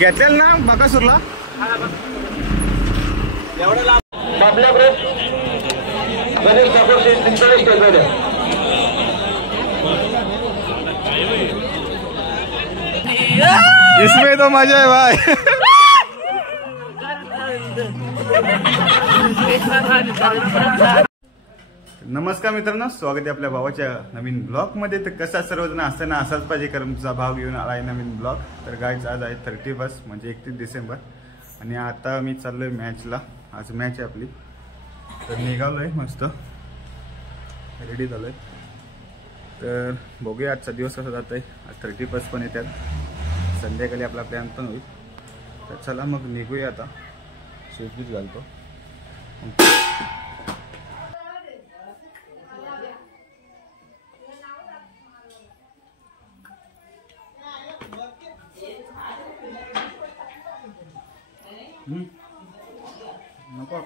घेतलेल ना बकासूरला इसमें तो मजा है भाई। नमस्कार मित्रांनो, स्वागत आहे आपल्या भावाच्या नवीन ब्लॉग मध्ये। तर कसा सर्वजण असताना असाच पाहिजे कारण तुमचा भाव घेऊन आलाय नवीन ब्लॉग। तर गाईज आज आहे 31 म्हणजे 31 डिसेंबर आणि आता मी चाललोय मॅचला। आज मॅच आहे आपली, तर निघालोय मस्त रेडी झालोय। तर बघूया आजचा दिवस कसा जातोय। आज 31 पण येतात, संध्याकाळी आपला प्लॅन पण होईल। तर चला मग निघूया आता। शूज घालतो। नको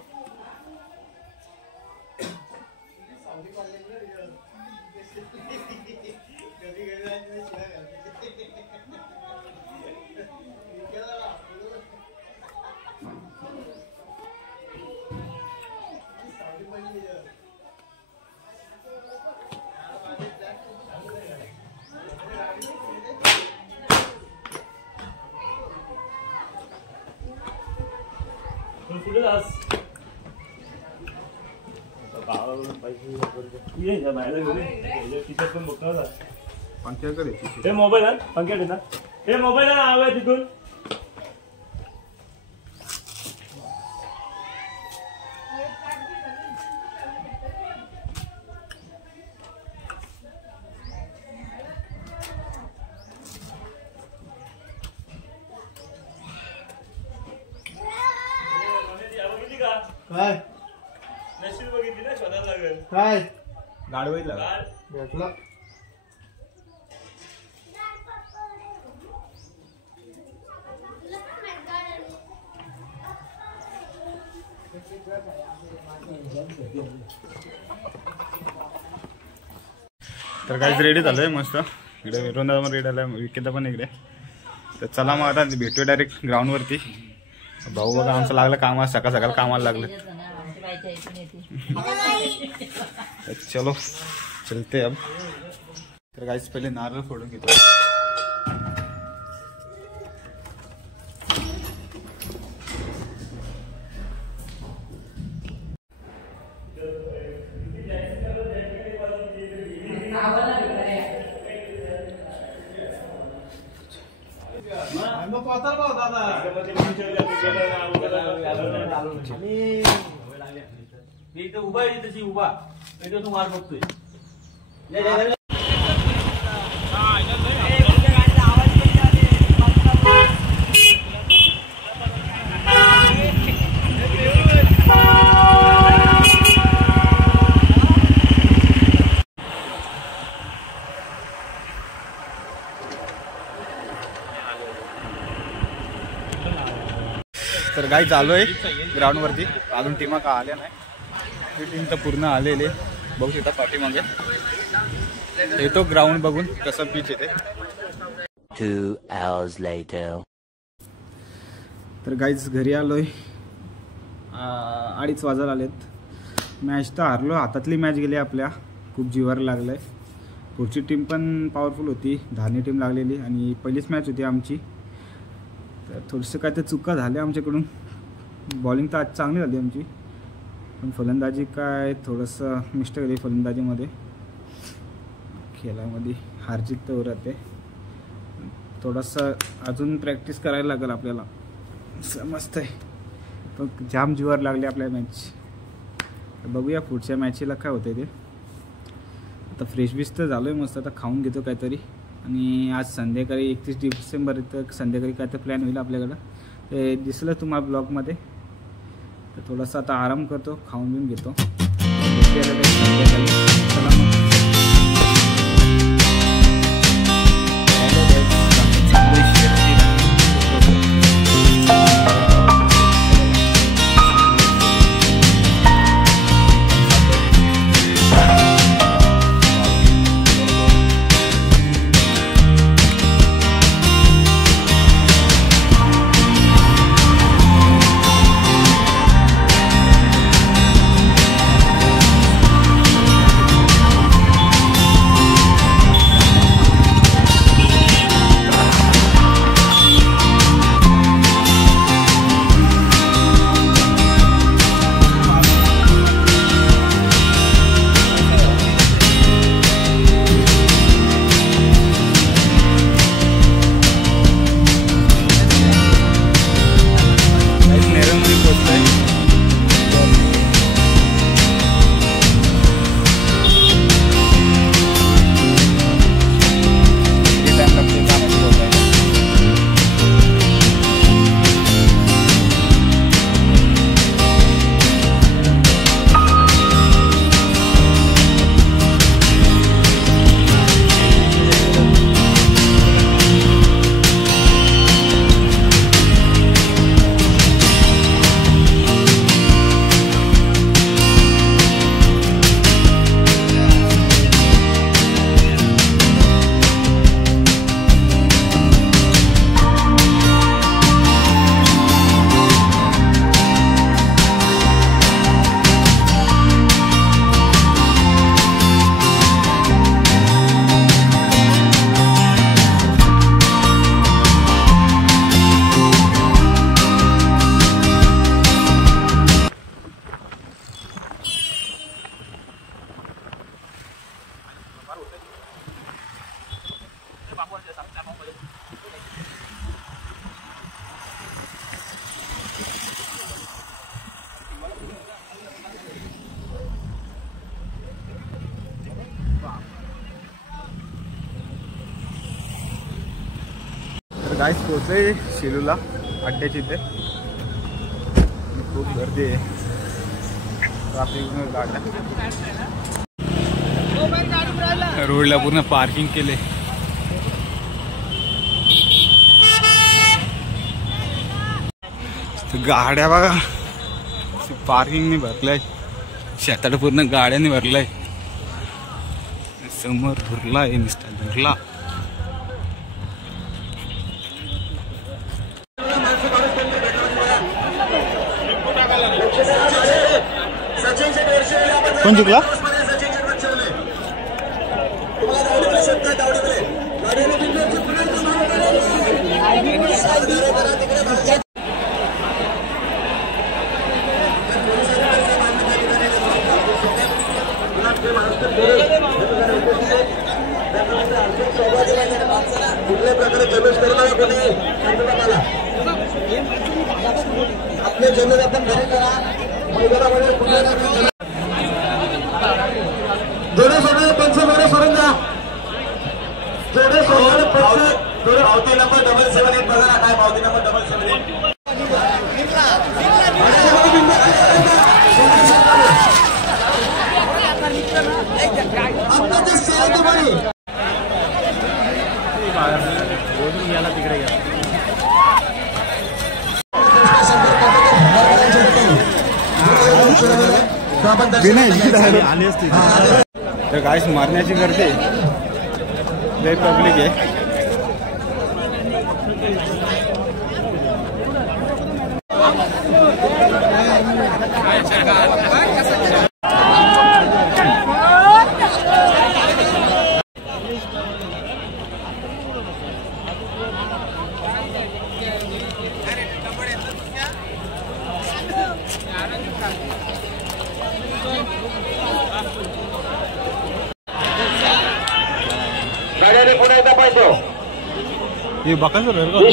मोबाईल आवाज तिथून काय नशीब बघितली ना, शोधायला लागेल काय गाड बघितला भेटला। तर काहीच रेडी झालंय मस्त। इकडे विरोंदा पण रेडी आलाय, विकेता पण इकडे। तर चला मग आता भेटूया डायरेक्ट ग्राउंड वरती। भाऊ बघा आमचं लागलं कामाला, सकाळ सकाळ कामाला लागलं। चलो चलते अब। तर गाइस पहिले नारळ फोडून घेतो। उभा आहे तशी उभा तू मार बघतोय। तर गाईज आलोय ग्राउंड वरती, अजून टीमा का आल्या नाही। ही टीम तर पूर्ण आलेली बघू शकता पाठीमागे। येतो ग्राउंड बघून कसं पिच येते। 2 hours later. तर गाईज घरी आलोय, 2:30 वाजायला आलेत। मॅच तर हारलो, हातातली मॅच गेली आपल्या, खूप जीवार लागलंय। पुढची टीम पण पॉवरफुल होती, धानी टीम लागलेली आणि पहिलीच मॅच होती आमची। तर थोडंसं काय तर चुका झाल्या आमच्याकडून। बॉलिंग तर आज चांगली झाली आमची, पण फलंदाजी काय थोडंसं मिस्टेक झाली फलंदाजीमध्ये। खेळामध्ये हारजीत तर राहते, थोडंसं अजून प्रॅक्टिस करायला लागेल आपल्याला, समजतंय। पण जाम जीवावर लागले आपल्या मॅच। बघूया पुढच्या मॅचला काय होतं ते। आता फ्रेश बीस तर झालो आहे मस्त, आता खाऊन घेतो काहीतरी। आणि आज संध्याकाळी 31 डिसेंबर तर संध्याकाळी काय तर प्लॅन होईल आपल्याकडं, ते दिसलं तुम्हाला ब्लॉगमध्ये। तर थोडासा आता आराम करतो, खाऊन घेऊन घेतो। तर गाईस पोहोचले शेलूला अड्ड्याची इथे. खूप गर्दी आहे, ट्रॅफिक गाड्या, रोडला पूर्ण पार्किंग केले. गाड्या बघा पार्किंगने भरलाय, शेतात पूर्ण गाड्याने भरलाय. समोर भरला आहे नुसता भरला. कोण जिंकला? कुठल्या प्रकारे जमेश करला कोणी आपले जमेश आपण घरी करा. मैदानामध्ये जोडे सोडणारे पंच जोडे सोडून द्या. जोडे सोडणारे पंच जोडे पावती नंबर 778 बघा काय पावती नंबर 778. तर गाईस मारण्याची गर्दी लय पब्लिक आहे. गाड्याने पुढे येता पाहिजे. हे बघा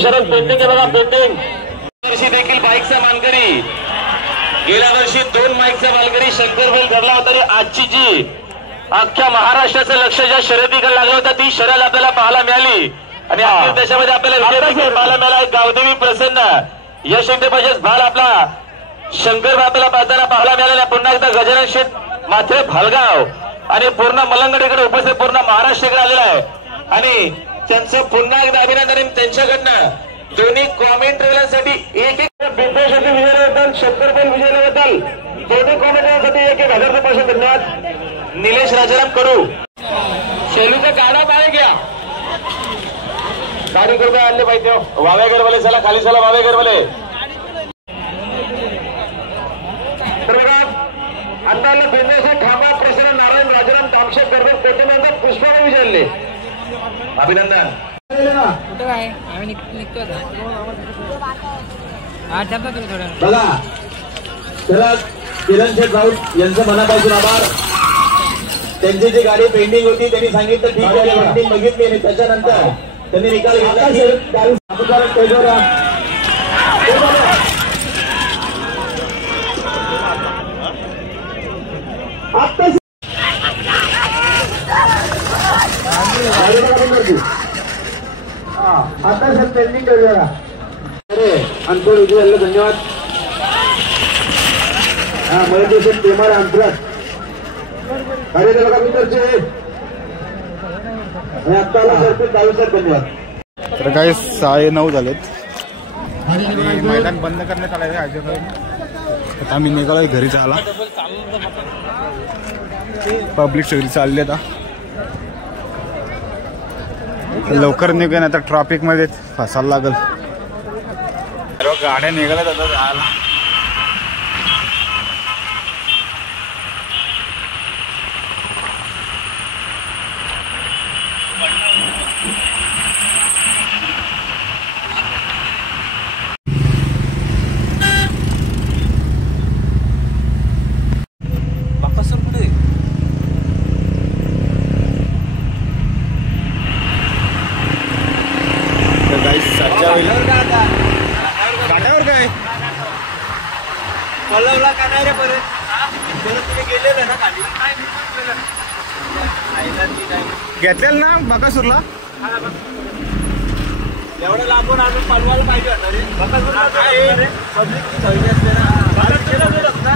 शरद पेंटिंग आहे बघा पेंटिंग. वर्षी देखील बाईकचा मानकरी, गेल्या वर्षी 2 बाईकचा मानकरी शंकरवेल ठरला होता. तरी आजची जी अख्ख्या महाराष्ट्राचं लक्ष ज्या शर्यतीकडे लागलं होतं ती शर्यत आपल्याला पाहायला मिळाली. आणि त्याच्यामध्ये आपल्याला विजय पाहायला मिळाला. गावदेवी प्रसन्न यश पाहिजेच भाल आपला शंकर आपल्याला पाहताना पाहायला मिळालेला. पुन्हा एकदा गजानन शेठ माथे भालगाव आणि पूर्ण मलंगडीकडे उपस्थित पूर्ण महाराष्ट्राकडे आलेला आहे. आणि त्यांचं पुन्हा एकदा अभिनंदन. त्यांच्याकडनं दोन्ही कॉमेंट्रीसाठी एक बिंदूसाठी विजयाबद्दल शंकरबल विजयाबद्दल दोन्ही कॉमेंट्रीसाठी 1,000 रुपये धन्यवाद. निलेश राजाराम करू शेलूचा गाडा बाहेर घ्या. गाडी कृपया आणले पाहिजे. वावेगरवाले चला खाली चला वावेगरवाले. तर बघा अंदाला बिंदूशी ठामा प्रसन्न नारायण राजाराम तामशेख गर्भे कोटेनंतर पुष्पाने विजयले. अभिनंदन. कुठं काय आम्ही निघतो आता. बघा चला किरण शेठ राऊत यांचं मनापासून आभार. त्यांची जी गाडी पेंडिंग होती त्यांनी सांगितलं ठीक आहे पेंडिंग बघितली आणि त्याच्यानंतर त्यांनी निकाल घेतला. आता सर पेंडिंग करूया. अरे अंकुर विजयाला धन्यवाद. हा मला प्रेमार अंतरात अरे बघा मित्रचे आणि आत्ताला सरपंच 22 धन्यवाद. तर काही 9:30 झालेत आणि मैदान बंद करण्यात आलं आहे. आता आम्ही निघालो घरी जायला. पब्लिक सगळी चालली आता. लवकर निघून आता ट्रॅफिक मध्ये फसायला लागल. गाड्या निघाल्यात आता जायला. गाड्यावर काय पल्लवला का नाही रे परत तुम्ही गेलेले ना खाली घेतलेलं ना बकासूरला. एवढं लांबून आम्ही पनवायला पाहिजे होतं रे. काय पब्लिकची धैर्य असते ना.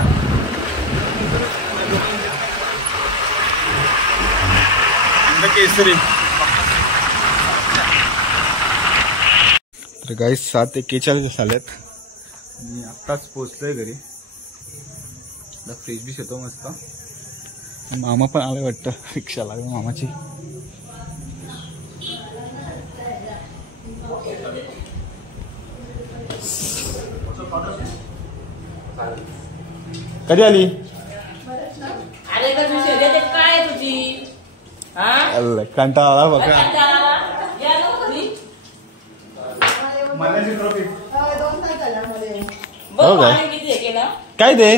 केसरी. तर गाईस 7:41 झाल्यात. मी आत्ताच पोचलोय घरी. फ्रीज बी येतो मस्त. मामा पण आले वाटतं. रिक्षा लागली मामाची. कधी आली? अरे काय तुझी कंटाळा आला बघा. हो काय ते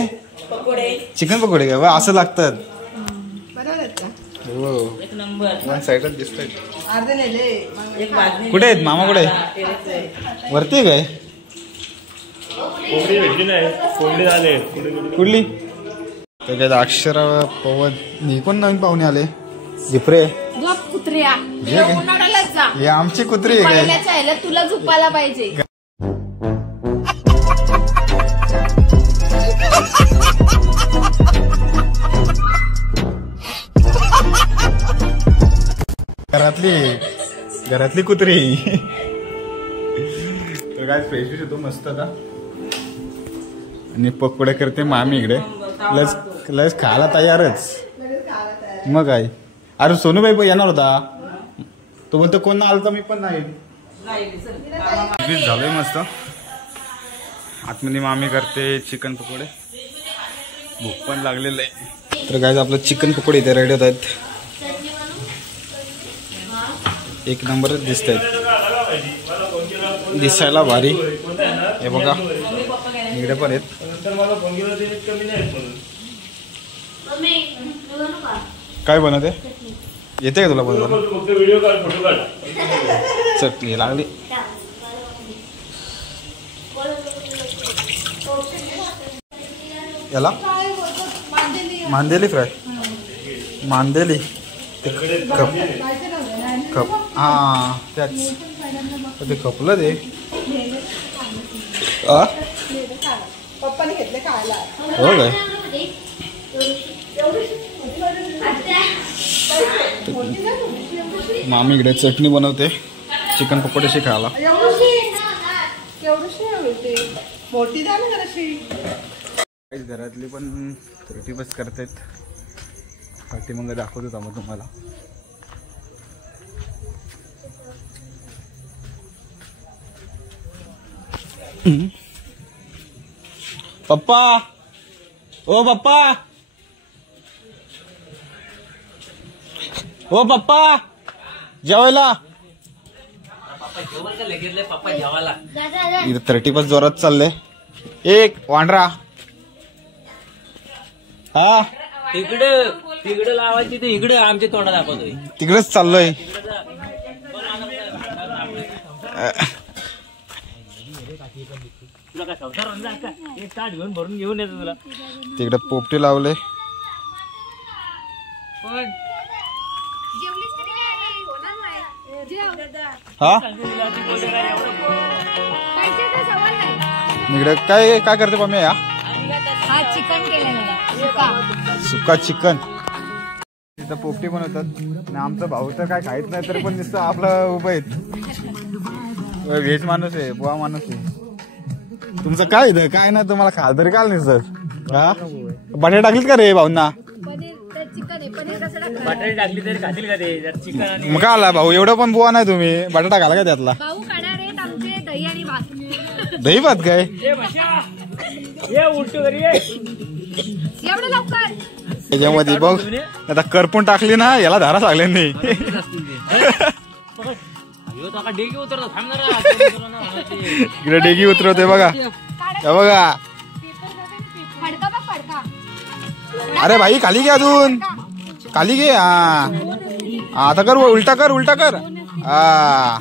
चिकन पकोडे काय असं लागतात. हो वन साईडच दिसतंय. कुठे आहेत मामा? कुठे वरती काय? कुठली? तर काय अक्षरा पवन हे कोण नवीन पाहुणे आले? जिप्रे कुत्र्या हे आमची कुत्री आहे काय? तुला झोपायला पाहिजे. घरातली कुत्री. तर काय फ्रेश होतो मस्त का. आणि पकोडे करते मामी इकडे. लस खायला तयारच. मग काय अरे सोनूबाई पण येणार होता. तो बोलतो कोण ना आलं तर मी पण नाही. झालंय मस्त. आतमध्ये मामी करते चिकन पकोडे. भूक पण लागलेलं आहे. तर काय आपलं चिकन पकोडे इथे रेडी होत आहेत. एक नंबरच दिसत आहेत. दिसायला भारी. हे बघा इकडे पण आहेत. काय बनवते? येते का तुला बनवायला? चटणी लागली. याला मांदेली फ्राय. मांदेली कप कप हा त्याच ते कपलं ते पप्पाने घेतले खायला. हो काय? मामी इकडे चटणी बनवते चिकन पकोडेशी खायला. मोठी झाली जराशी. घरातली पण 30 बस करतायत. पाठी मग दाखवतो आम्ही तुम्हाला. पप्पा ओ पप्पा ओ पप्पा जेवायला. इथं 30 बस जोरात चालले. एक वांढरा हा तिकडे लावायची ते इकडे आमच्या तोंडा दाखवतोय. तिकडेच चाललोय. तुला काय संसार एक ताट घेऊन भरून घेऊन येतो तुला. तिकडे पोपटी लावले. हा इकडे काय काय करते मम्मी? या चिकन केलं सुका चिकन. तिथं पोपटी बनवतात. आणि आमचा भाऊ तर काय खायच नाही तरी पण नुसतं आपलं उभं आहेत. व्हेज माणूस आहे. बुवा माणूस आहे. तुमचं काय इथं काय ना तुम्हाला खाल तरी काय नाही सर. हा बटाटे टाकलीत का रे भाऊंना? बटाटे टाकली तरी खातील का ते चिकन? मग काय आला भाऊ एवढं पण बुवा नाही तुम्ही. बटाटा घाला का त्यातला? दही भात काय त्याच्यामध्ये बघ आता करपून टाकली ना याला धारा लागले नाही. इकडे डेगी उतरवते बघा. बघा अरे भाई खाली घे अजून. खाली घे. हा आता कर उलटा कर उलटा कर. हा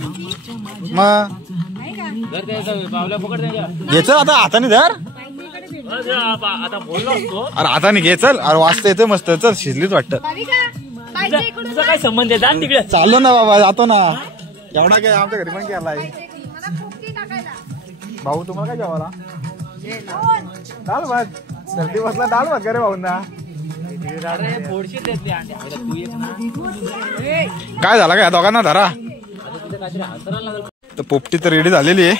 मग घे चल आता हाताने धर. अरे हाताने घे चल. अरे वाजता येते मस्त. चल शिजलीच वाटतं. काय संबंध आहे तिकडे. चाललो ना बाबा जातो ना. एवढा काय आमच्या घरी पण केलाय. भाऊ तुम्हाला काय जेवायला? दाल भात. सर्दी बसला दाल भात का रे भाऊंना? काय झालं काय दोघांना धरा? तर पोपटी तर रेडी झालेली आहे.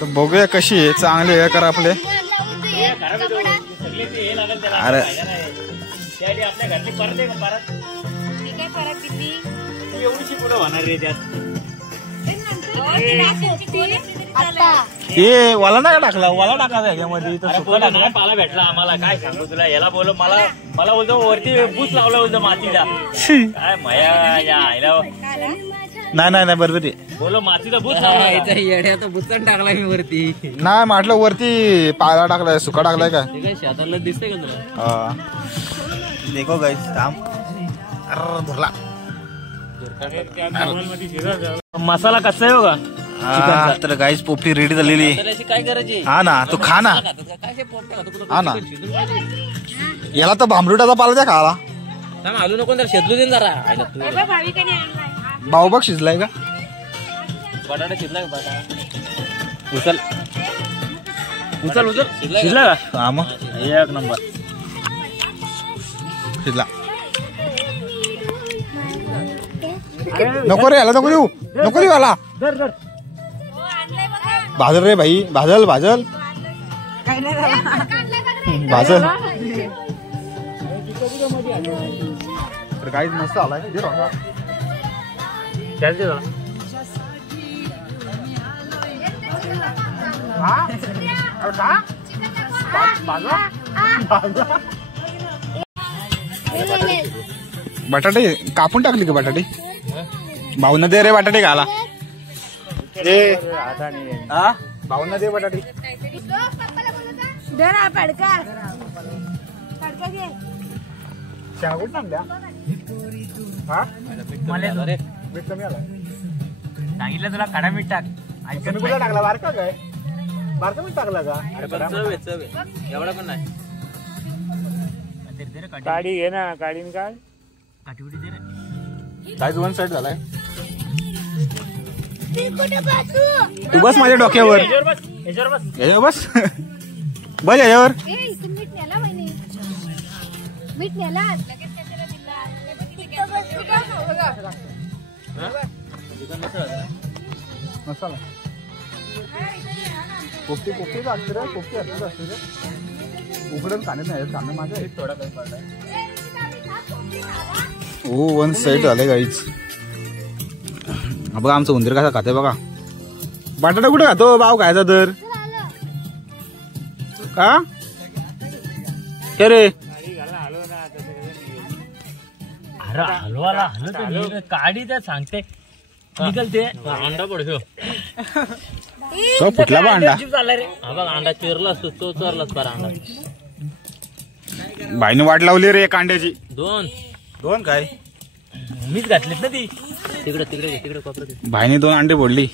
तर बघूया कशी आहे. चांगली आहे करा आपले. अरे आपल्या घरची परत आहे का परत एवढीशी पुढे होणार रे त्यात. हे वाला नाही टाकला. वाला टाकला त्याच्यामध्ये टाकला पाला भेटला आम्हाला. काय सांगू तुला. याला बोल मला बोलतो वरती बूच लावला बोलतो मातीला. काय मया या आईला नाही बरोबर आहे. बोलो मातीचा बूच लावला. येड्याचा बुचण टाकला मी वरती. नाही म्हटलं वरती पाला टाकलाय सुका टाकलाय का? शेताला दिसतंय का तुला? देखो गाइस काम धरला. मसाला कसा आहे बघा. तर गाईस पोपटी रेडी झालेली. काय करायची. हा ना तू खा ना. हा ना याला तर भांबरुटाचा पाला द्या खाला. आलू नको तर शेतलू दे जरा. भाऊ बघ शिजलाय का? बटाटा शिजला का? उचल उचल उचल. शिजला का? हा मग एक नंबर शिजला. नको रे याला नको देऊ. नको देऊ याला. भाजल रे भाई. भाजल भाजल भाजल. तर काही मस्त आलाय. बटाटे कापून टाकली का बटाटे? भाऊना दे रे बटाटे घाला. भाऊना दे बटाटे. शेंगूट टाकल्या. मीठ कमी आला. सांगितलं तुला काढा मीठ टाक. कमी कुठला टाकला? बारका काय? बारका मीठ टाकला का? एवढा पण नाही. काढी घे ना. काढीन काढ. काठीवडी दे रे. काय वन साइड झालाय. तू बस माझ्या डोक्यावर. याच्यावर बस. याच्यावर बस. बस याच्यावर. मीठ नेला मसाला पोपटी पोपटी असते रे. पोपटी असते रे. उघडून काढत नाही. कांदा माझ्या एक थोडा काही पडलाय. हो वन साइड झाले गाईच. बघा आमचं उंदीर कसा खाते बघा. बटाटा कुठे खातो भाव खायचा तर का रे? अरे हलवाला हलत काढी त्या सांगते निकलते. अंडा पडतो तो फुटला बा अंडा. चालला रे. हा बघ अंडा चिरलास तो चोरलास बरा अंडा. बाईने वाट लावली रे एक अंड्याची. दोन काय मीच घातलीत ना ती. तिकडे तिकडे तिकडे कोपऱ्यात भाईने 2 अंडे फोडली.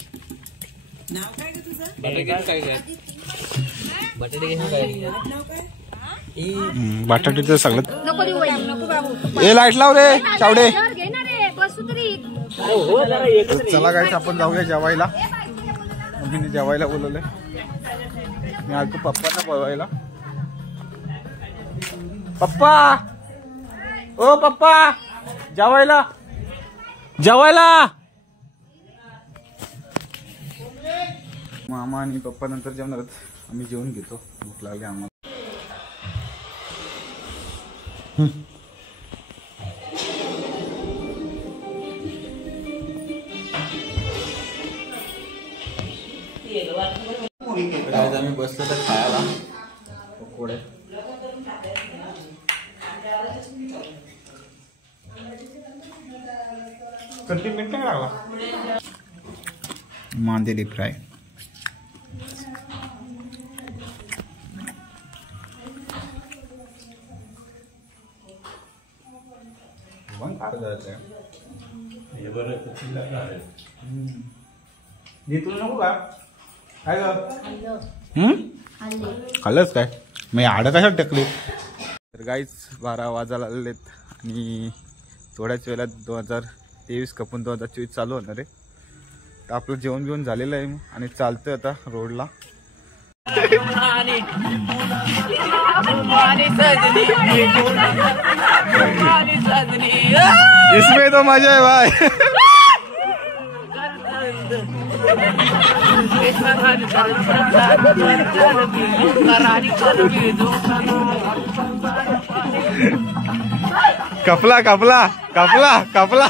बटाटे तर सगळं. नको देऊ वहिनी, नको बाबू. ए लाईट लाव रे चावडे. घे ना रे बसू तरी. चला गाईस आपण जाऊया जेवायला. मम्मीने जेवायला बोलवलंय. मी आलतो पप्पांना बोलवायला. पप्पा ओ पप्पा जेवायला जेवायला. मामा आणि पप्पा नंतर जेवणार. आम्ही जेवून घेतो. भूक लागली आम्हाला. आम्ही बसलो तर खायला पकोडे. मांदेली फ्राय. नको का काय खाल्लंच काय मी आडं कशात टाकली. तर गाईच 12 वाजायला आलेत आणि थोड्याच वेळात 2023 कपून 2024 चालू होणार आहे. तर आपलं जेवण बिवण झालेलं आहे आणि चालतोय आता रोडला. इसमें तो मजा है भाई. कपला कपला कपला कपला.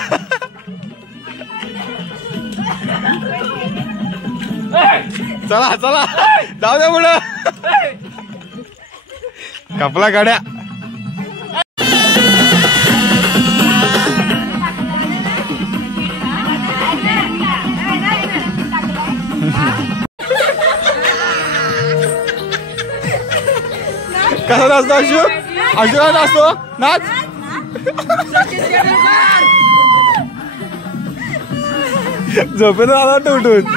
चला चला जाऊ द्या पुढं. कपला गाड्या. कसा नाचतो अशू? अशू काय नाचतो? नाच. झोपेत आला तो उठून.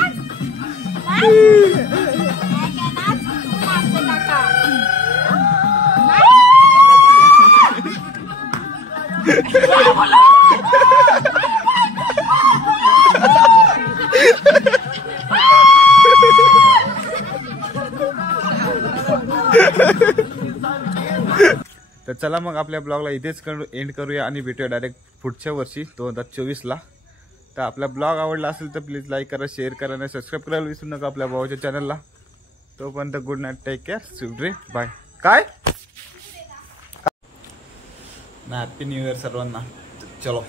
तर चला मग आपल्या ब्लॉगला इथेच एंड करूया आणि भेटूया डायरेक्ट पुढच्या वर्षी 2024ला. तर आपला ब्लॉग आवडला असेल तर प्लीज लाईक करा, शेअर करा आणि सबस्क्राईब करायला विसरू नका आपल्या भावाच्या चॅनलला. तोपर्यंत good night, take care, sweet dream, bye. काय ना, हॅपी न्यू इयर सर्वांना. चलो.